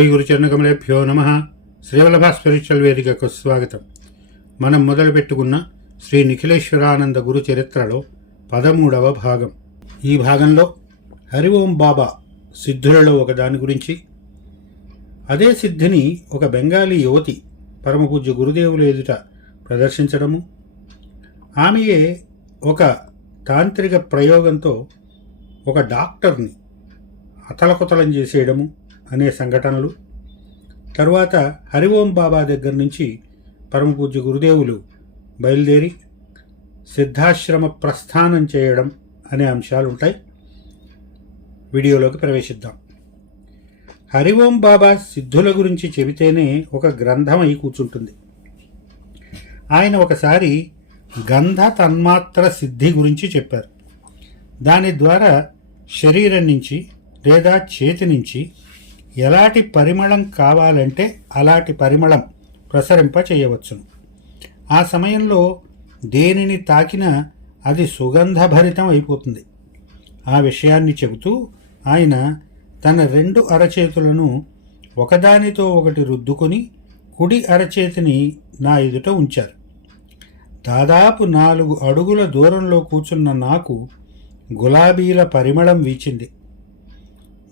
శ్రీ గురుచరణకమలేభ్యో నమ. శ్రీవల్లభ స్పిరిచువల్ వేదికకు స్వాగతం. మనం మొదలుపెట్టుకున్న శ్రీ నిఖిలేశ్వరానంద గురు చరిత్రలో పదమూడవ భాగం. ఈ భాగంలో హరి ఓం బాబా సిద్ధులలో ఒకదాని గురించి. అదే సిద్ధిని ఒక బెంగాలీ యువతి పరమపూజ్య గురుదేవులు ఎదుట ప్రదర్శించడము. ఆమెయే ఒక తాంత్రిక ప్రయోగంతో ఒక డాక్టర్ని అతలకుతలం చేసేయడము. అనే సంఘటనలు. తరువాత హరిఓం బాబా దగ్గర నుంచి పరమపూజ్య గురుదేవులు బయలుదేరి సిద్ధాశ్రమ ప్రస్థానం చేయడం అనే అంశాలు ఉంటాయి వీడియోలోకి ప్రవేశిద్దాం. హరిఓం బాబా సిద్ధుల గురించి చెబితేనే ఒక గ్రంథం అయి కూర్చుంటుంది. ఆయన ఒకసారి గంధ తన్మాత్ర సిద్ధి గురించి చెప్పారు. దాని ద్వారా శరీరం నుంచి లేదా చేతి నుంచి ఎలాంటి పరిమళం కావాలంటే అలాంటి పరిమళం ప్రసరింప చేయవచ్చును ఆ సమయంలో దేనిని తాకినా అది సుగంధభరితం అయిపోతుంది. ఆ విషయాన్ని చెబుతూ ఆయన తన రెండు అరచేతులను ఒకదానితో ఒకటి రుద్దుకొని కుడి అరచేతిని నా ఎదుట ఉంచారు. దాదాపు నాలుగు అడుగుల దూరంలో కూర్చున్న నాకు గులాబీల పరిమళం వీచింది.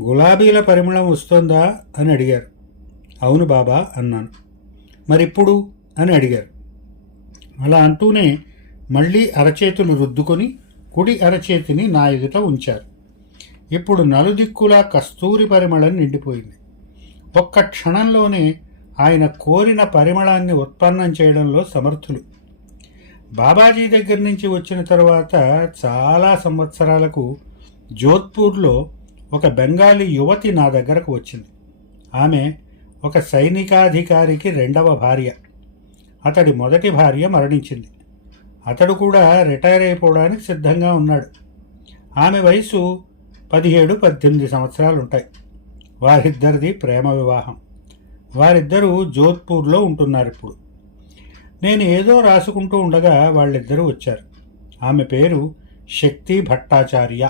గులాబీల పరిమళం వస్తోందా అని అడిగారు. అవును బాబా అన్నాను. మరిప్పుడు అని అడిగారు. అలా అంటూనే మళ్ళీ అరచేతులు రుద్దుకొని కుడి అరచేతిని నా ఎదుట ఉంచారు. ఇప్పుడు నలుదిక్కులా కస్తూరి పరిమళం నిండిపోయింది. ఒక్క క్షణంలోనే ఆయన కోరిన పరిమళాన్ని ఉత్పన్నం చేయడంలో సమర్థులు. బాబాజీ దగ్గర నుంచి వచ్చిన తర్వాత చాలా సంవత్సరాలకు జోధ్పూర్లో ఒక బెంగాలీ యువతి నా దగ్గరకు వచ్చింది. ఆమె ఒక సైనికాధికారికి రెండవ భార్య. అతడి మొదటి భార్య మరణించింది. అతడు కూడా రిటైర్ అయిపోవడానికి సిద్ధంగా ఉన్నాడు. ఆమె వయసు పదిహేడు పద్దెనిమిది సంవత్సరాలు ఉంటాయి వారిద్దరిది ప్రేమ వివాహం. వారిద్దరూ జోధ్పూర్లో ఉంటున్నారు ఇప్పుడు నేను ఏదో రాసుకుంటూ ఉండగా వాళ్ళిద్దరూ వచ్చారు. ఆమె పేరు శక్తి భట్టాచార్య.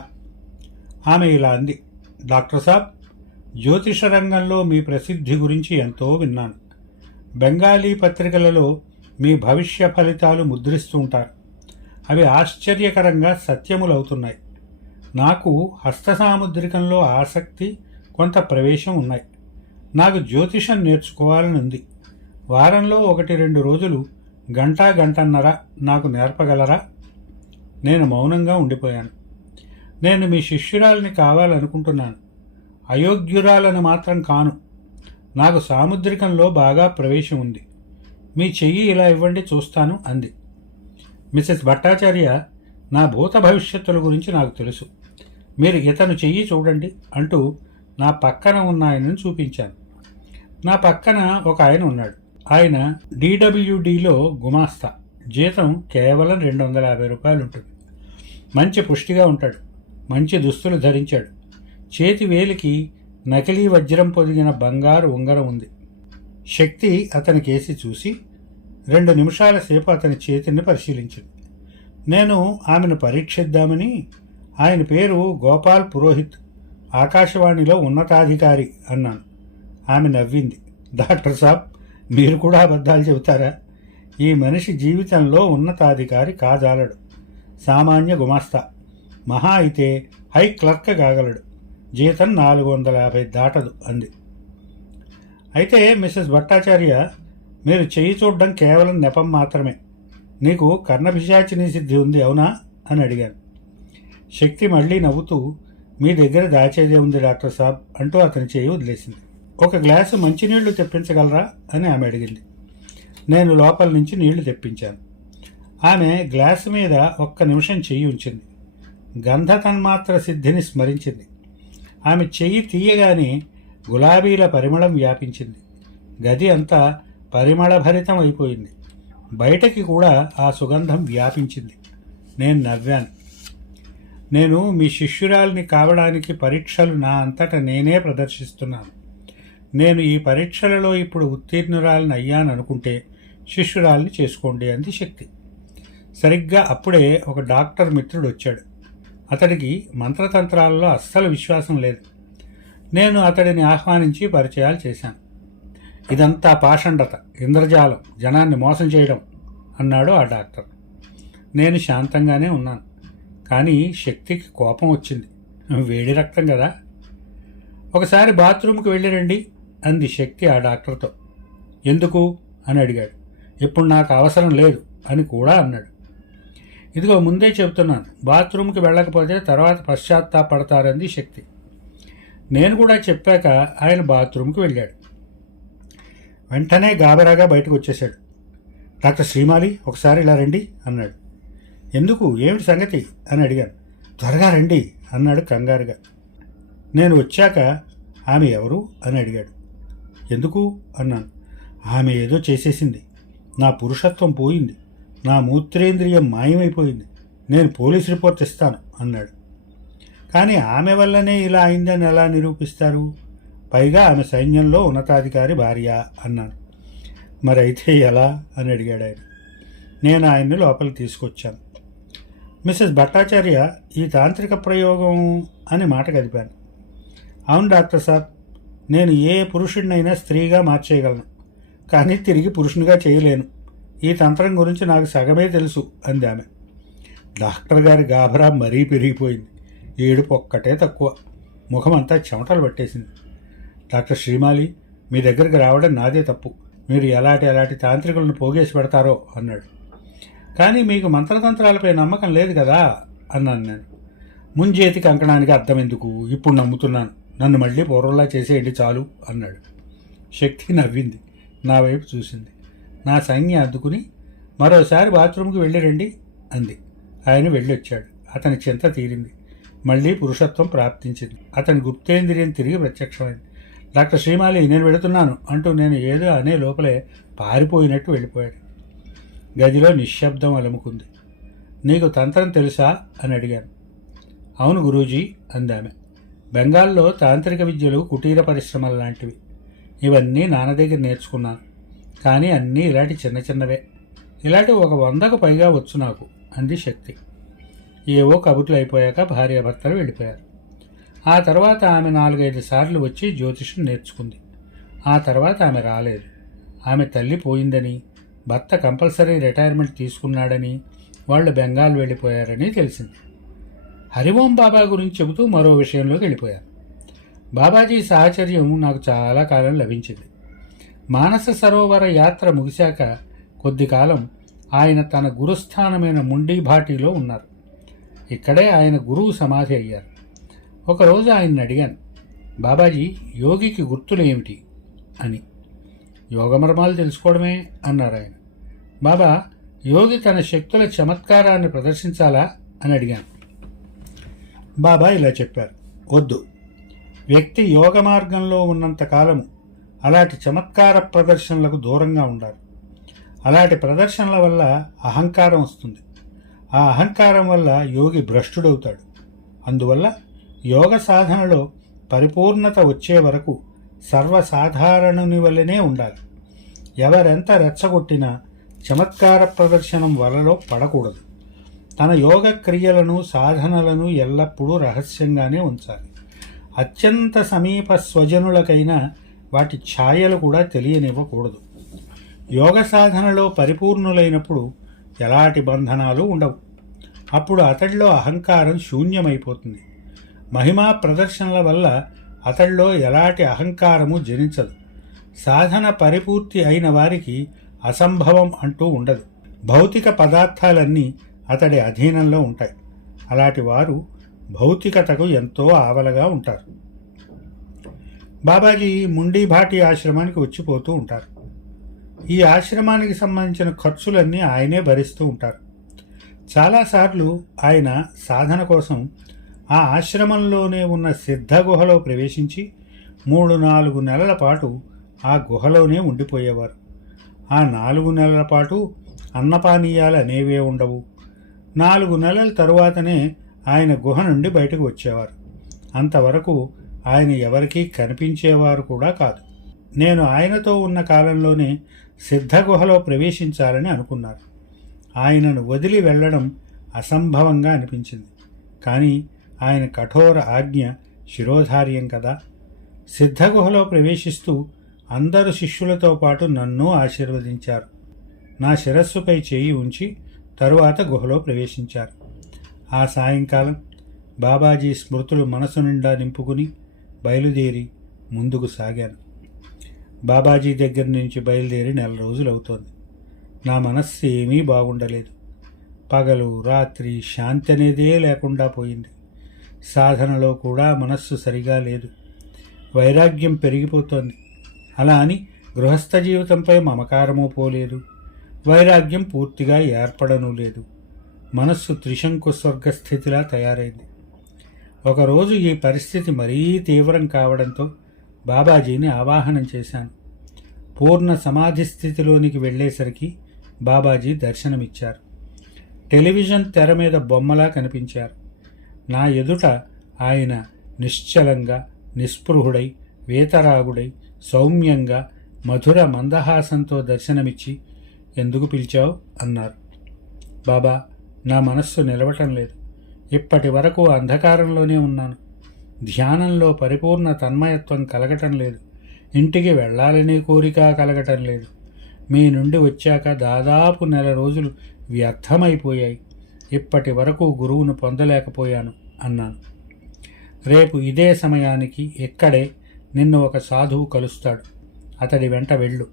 ఆమె ఇలా అంది. డాక్టర్ సాబ్ జ్యోతిష రంగంలో మీ ప్రసిద్ధి గురించి ఎంతో విన్నాను. బెంగాలీ పత్రికలలో మీ భవిష్య ఫలితాలు ముద్రిస్తూ ఉంటారు. అవి ఆశ్చర్యకరంగా సత్యములవుతున్నాయి. నాకు హస్త సాముద్రికంలో ఆసక్తి కొంత ప్రవేశం ఉన్నాయి. నాకు జ్యోతిషం నేర్చుకోవాలని ఉంది వారంలో ఒకటి రెండు రోజులు గంటా గంటన్నర నాకు నేర్పగలరా? నేను మౌనంగా ఉండిపోయాను. నేను మీ శిష్యురాలిని కావాలనుకుంటున్నాను. అయోగ్యురాలను మాత్రం కాను. నాకు సాముద్రికంలో బాగా ప్రవేశం ఉంది. మీ చెయ్యి ఇలా ఇవ్వండి చూస్తాను అంది. మిసెస్ భట్టాచార్య నా భూత భవిష్యత్తుల గురించి నాకు తెలుసు. మీరు ఇతను చెయ్యి చూడండి అంటూ నా పక్కన ఉన్న ఆయనను చూపించాను. నా పక్కన ఒక ఆయన ఉన్నాడు. ఆయన డిడబ్ల్యూడిలో గుమాస్తా. జీతం కేవలం రెండు వందల యాభై రూపాయలు ఉంటుంది మంచి పుష్టిగా ఉంటాడు. మంచి దుస్తులు ధరించాడు. చేతి వేలికి నకిలీ వజ్రం పొదిగిన బంగారు ఉంగరం ఉంది. శక్తి అతని కేసి చూసి రెండు నిమిషాల సేపు అతని చేతిని పరిశీలించింది. నేను ఆమెను పరీక్షిద్దామని ఆయన పేరు గోపాల్ పురోహిత్ ఆకాశవాణిలో ఉన్నతాధికారి అన్నాను. ఆమె నవ్వింది. డాక్టర్ సాబ్ మీరు కూడా అబద్ధాలు చెబుతారా? ఈ మనిషి జీవితంలో ఉన్నతాధికారి కాజాలడు. సామాన్య గుమాస్తా. మహా అయితే హై క్లర్క్ కాగలడు. జీతం నాలుగు వందల యాభై దాటదు అంది. అయితే మిస్సెస్ భట్టాచార్య మీరు చేయి చూడడం కేవలం నెపం మాత్రమే. నీకు కర్ణభిషాచిని సిద్ధి ఉంది అవునా? అని అడిగాను. శక్తి మళ్ళీ నవ్వుతూ మీ దగ్గర దాచేదే ఉంది డాక్టర్ సాబ్ అంటూ అతని చేయి వదిలేసింది. ఒక గ్లాసు మంచినీళ్ళు తెప్పించగలరా? అని ఆమె అడిగింది. నేను లోపల నుంచి నీళ్ళు తెప్పించాను. ఆమె గ్లాసు మీద ఒక్క నిమిషం చెయ్యి ఉంచింది. గంధ తన్మాత్ర సిద్ధిని స్మరించింది. ఆమె చెయ్యి తీయగానే గులాబీల పరిమళం వ్యాపించింది. గది అంతా పరిమళభరితం అయిపోయింది బయటకి కూడా ఆ సుగంధం వ్యాపించింది. నేను నవ్వాను. నేను మీ శిష్యురాల్ని కావడానికి పరీక్షలు నా అంతట నేనే ప్రదర్శిస్తున్నాను. నేను ఈ పరీక్షలలో ఇప్పుడు ఉత్తీర్ణురాలని అయ్యాను అనుకుంటే శిష్యురాల్ని చేసుకోండి అంది శక్తి. సరిగ్గా అప్పుడే ఒక డాక్టర్ మిత్రుడు వచ్చాడు అతడికి మంత్రతంత్రాలలో అస్సలు విశ్వాసం లేదు. నేను అతడిని ఆహ్వానించి పరిచయాలు చేశాను. ఇదంతా పాషండత ఇంద్రజాలం జనాన్ని మోసం చేయడం అన్నాడు ఆ డాక్టర్. నేను శాంతంగానే ఉన్నాను కానీ శక్తికి కోపం వచ్చింది. వేడి రక్తం కదా. ఒకసారి బాత్రూమ్కి వెళ్ళిరండి అంది శక్తి ఆ డాక్టర్తో. ఎందుకు? అని అడిగాడు. ఇప్పుడు నాకు అవసరం లేదు అని కూడా అన్నాడు. ఇదిగో ముందే చెబుతున్నాను. బాత్రూమ్కి వెళ్ళకపోతే తర్వాత పశ్చాత్తాపడతారంది శక్తి. నేను కూడా చెప్పాక ఆయన బాత్రూమ్కి వెళ్ళాడు. వెంటనే గాబరాగా బయటకు వచ్చేశాడు. డాక్టర్ శ్రీమాలి ఒకసారి ఇలా రండి అన్నాడు. ఎందుకు? ఏమిటి సంగతి? అని అడిగాను. త్వరగా రండి అన్నాడు కంగారుగా. నేను వచ్చాక ఆమె ఎవరు? అని అడిగాడు. ఎందుకు? అన్నాను. ఆమె ఏదో చేసేసింది. నా పురుషత్వం పోయింది. నా మూత్రేంద్రియం మాయమైపోయింది. నేను పోలీస్ రిపోర్ట్ ఇస్తాను అన్నాడు. కానీ ఆమె వల్లనే ఇలా అయిందని ఎలా నిరూపిస్తారు? పైగా ఆమె సైన్యంలో ఉన్నతాధికారి భార్య అన్నాను మరి అయితే ఎలా? అని అడిగాడు ఆయన. నేను ఆయన్ని లోపలికి తీసుకొచ్చాను. మిస్సెస్ భట్టాచార్య ఈ తాంత్రిక ప్రయోగం అని మాట కదిపాను అవును డాక్టర్ సాబ్ నేను ఏ పురుషుడినైనా స్త్రీగా మార్చేయగలను. కానీ తిరిగి పురుషునిగా చేయలేను. ఈ తంత్రం గురించి నాకు సగమే తెలుసు అంది ఆమె డాక్టర్ గారి గాభరా మరీ పెరిగిపోయింది. ఏడుపు ఒక్కటే తక్కువ. ముఖమంతా చెమటలు పట్టేసింది. డాక్టర్ శ్రీమాలి మీ దగ్గరికి రావడం నాదే తప్పు. మీరు ఎలాంటి ఎలాంటి తాంత్రికులను పోగేసి పెడతారో అన్నాడు. కానీ మీకు మంత్రతంత్రాలపై నమ్మకం లేదు కదా? అన్నాను నేను. ముంజేతి కంకణానికి అర్థం ఎందుకు? ఇప్పుడు నమ్ముతున్నాను. నన్ను మళ్ళీ పూర్వంలా చేసేయండి చాలు అన్నాడు. శక్తి నవ్వింది. నా వైపు చూసింది. నా సంజ్ఞ అందుకుని మరోసారి బాత్రూమ్కి వెళ్ళిరండి అంది. ఆయన వెళ్ళొచ్చాడు. అతని చింత తీరింది. మళ్ళీ పురుషత్వం ప్రాప్తించింది. అతని గుప్తేంద్రియం తిరిగి ప్రత్యక్షమైంది. డాక్టర్ శ్రీమాలి నేను వెళుతున్నాను అంటూ నేను ఏదో అనే లోపలే పారిపోయినట్టు వెళ్ళిపోయాడు. గదిలో నిశ్శబ్దం అలముకుంది. నీకు తంత్రం తెలుసా? అని అడిగాను. అవును గురూజీ అందామె. బెంగాల్లో తాంత్రిక విద్యలు కుటీర పరిశ్రమలు లాంటివి. ఇవన్నీ నాన్న దగ్గర నేర్చుకున్నాను. కానీ అన్నీ ఇలాంటి చిన్న చిన్నవే. ఇలాంటి ఒక వందకు పైగా వచ్చు నాకు అంది శక్తి. ఏవో కబుట్లు అయిపోయాక భార్యాభర్తలు వెళ్ళిపోయారు. ఆ తర్వాత ఆమె నాలుగైదు సార్లు వచ్చి జ్యోతిషం నేర్చుకుంది. ఆ తర్వాత ఆమె రాలేదు. ఆమె తల్లి పోయిందని భర్త కంపల్సరీ రిటైర్మెంట్ తీసుకున్నాడని వాళ్ళు బెంగాల్ వెళ్ళిపోయారని తెలిసింది. హరిఓం బాబా గురించి చెబుతూ మరో విషయంలోకి వెళ్ళిపోయారు బాబాజీ సాహచర్యం నాకు చాలా కాలం లభించింది. మానస సరోవర యాత్ర ముగిశాక కొద్ది కాలం ఆయన తన గురుస్థానమైన ముండీభాటిలో ఉన్నారు. ఇక్కడే ఆయన గురువు సమాధి అయ్యారు. ఒకరోజు ఆయన్ని అడిగాను బాబాజీ యోగికి గుర్తులు ఏమిటి? అని. యోగమర్మాలు తెలుసుకోవడమే అన్నారు ఆయన. బాబా యోగి తన శక్తుల చమత్కారాన్ని ప్రదర్శించాలా? అని అడిగాను. బాబా ఇలా చెప్పారు. వద్దు. వ్యక్తి యోగ మార్గంలో ఉన్నంత కాలము అలాంటి చమత్కార ప్రదర్శనలకు దూరంగా ఉండాలి. అలాంటి ప్రదర్శనల వల్ల అహంకారం వస్తుంది. ఆ అహంకారం వల్ల యోగి భ్రష్టుడవుతాడు. అందువల్ల యోగ సాధనలో పరిపూర్ణత వచ్చే వరకు సర్వసాధారణుని వల్లనే ఉండాలి. ఎవరెంత రెచ్చగొట్టినా చమత్కార ప్రదర్శనం వలలో పడకూడదు. తన యోగ క్రియలను సాధనలను ఎల్లప్పుడూ రహస్యంగానే ఉంచాలి. అత్యంత సమీప స్వజనులకైనా వాటి ఛాయలు కూడా తెలియనివ్వకూడదు. యోగ సాధనలో పరిపూర్ణులైనప్పుడు ఎలాంటి బంధనాలు ఉండవు. అప్పుడు అతడిలో అహంకారం శూన్యమైపోతుంది. మహిమా ప్రదర్శనల వల్ల అతడిలో ఎలాంటి అహంకారము జనించదు. సాధన పరిపూర్తి అయిన వారికి అసంభవం అంటూ ఉండదు. భౌతిక పదార్థాలన్నీ అతడి అధీనంలో ఉంటాయి. అలాంటి వారు భౌతికతకు ఎంతో ఆవలగా ఉంటారు. బాబాజీ ముండీభాటి ఆశ్రమానికి వచ్చిపోతూ ఉంటారు. ఈ ఆశ్రమానికి సంబంధించిన ఖర్చులన్నీ ఆయనే భరిస్తూ ఉంటారు. చాలాసార్లు ఆయన సాధన కోసం ఆ ఆశ్రమంలోనే ఉన్న సిద్ధ గుహలో ప్రవేశించి మూడు నాలుగు నెలల పాటు ఆ గుహలోనే ఉండిపోయేవారు. ఆ నాలుగు నెలల పాటు అన్నపానీయాలు అనేవే ఉండవు. నాలుగు నెలల తరువాతనే ఆయన గుహ నుండి బయటకు వచ్చేవారు. అంతవరకు ఆయన ఎవరికీ కనిపించేవారు కూడా కాదు. నేను ఆయనతో ఉన్న కాలంలోనే సిద్ధ గుహలో ప్రవేశించాలని అనుకున్నారు. ఆయనను వదిలి వెళ్ళడం అసంభవంగా అనిపించింది. కానీ ఆయన కఠోర ఆజ్ఞ శిరోధార్యం కదా. సిద్ధగుహలో ప్రవేశిస్తూ అందరు శిష్యులతో పాటు నన్ను ఆశీర్వదించారు. నా శిరస్సుపై చేయి ఉంచి తరువాత గుహలో ప్రవేశించారు. ఆ సాయంకాలం బాబాజీ స్మృతులు మనసు నిండా నింపుకుని బయలుదేరి ముందుకు సాగాను. బాబాజీ దగ్గర నుంచి బయలుదేరి నెల రోజులు అవుతోంది. నా మనస్సు ఏమీ బాగుండలేదు. పగలు రాత్రి శాంతి అనేదే లేకుండా పోయింది. సాధనలో కూడా మనస్సు సరిగా లేదు. వైరాగ్యం పెరిగిపోతోంది. అలా అని గృహస్థ జీవితంపై మమకారము పోలేదు. వైరాగ్యం పూర్తిగా ఏర్పడను లేదు. మనస్సు త్రిశంకు స్వర్గస్థితిలా తయారైంది. ఒకరోజు ఈ పరిస్థితి మరీ తీవ్రం కావడంతో బాబాజీని ఆవాహనం చేశాను. పూర్ణ సమాధి స్థితిలోనికి వెళ్ళేసరికి బాబాజీ దర్శనమిచ్చారు. టెలివిజన్ తెర మీద బొమ్మలా కనిపించారు. నా ఎదుట ఆయన నిశ్చలంగా నిస్పృహుడై వేతరాగుడై సౌమ్యంగా మధుర మందహాసంతో దర్శనమిచ్చి ఎందుకు పిలిచావు? అన్నారు. బాబా నా మనస్సు నిలవటం లేదు. ఇప్పటి వరకు అంధకారంలోనే ఉన్నాను. ధ్యానంలో పరిపూర్ణ తన్మయత్వం కలగటం లేదు. ఇంటికి వెళ్ళాలనే కోరిక కలగటం లేదు. మీ నుండి వచ్చాక దాదాపు నెల రోజులు వ్యర్థమైపోయాయి. ఇప్పటి వరకు గురువును పొందలేకపోయాను అన్నాను. రేపు ఇదే సమయానికి ఇక్కడే నిన్ను ఒక సాధువు కలుస్తాడు. అతడి వెంట వెళ్ళు.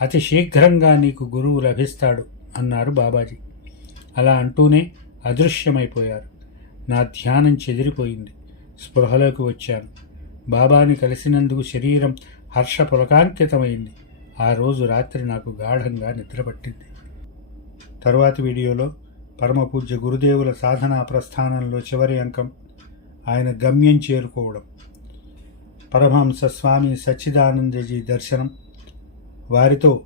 అతి శీఘ్రంగా నీకు గురువు లభిస్తాడు అన్నారు బాబాజీ. అలా అంటూనే అదృశ్యమైపోయారు. నా ధ్యానం చెదిరిపోయింది. స్పృహలోకి వచ్చాను. బాబాని కలిసినందుకు శరీరం హర్ష పులకాంకితమైంది ఆ రోజు రాత్రి నాకు గాఢంగా నిద్రపట్టింది. తరువాతి వీడియోలో పరమపూజ్య గురుదేవుల సాధనా ప్రస్థానంలో చివరి అంకం ఆయన గమ్యం చేరుకోవడం. పరమహంస స్వామి సచ్చిదానందజీ దర్శనం. వారితో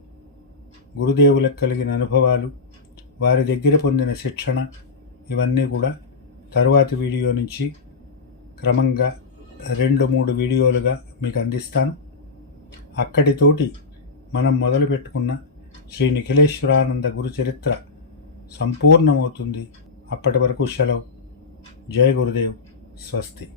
గురుదేవులకు కలిగిన అనుభవాలు వారి దగ్గర పొందిన శిక్షణ ఇవన్నీ కూడా తరువాతి వీడియో నుంచి క్రమంగా రెండు మూడు వీడియోలుగా మీకు అందిస్తాను. అక్కడితోటి మనం మొదలుపెట్టుకున్న శ్రీ నిఖిలేశ్వరానంద గురు చరిత్ర సంపూర్ణమవుతుంది. అప్పటి వరకు సెలవు. జయ గురుదేవ్. స్వస్తి.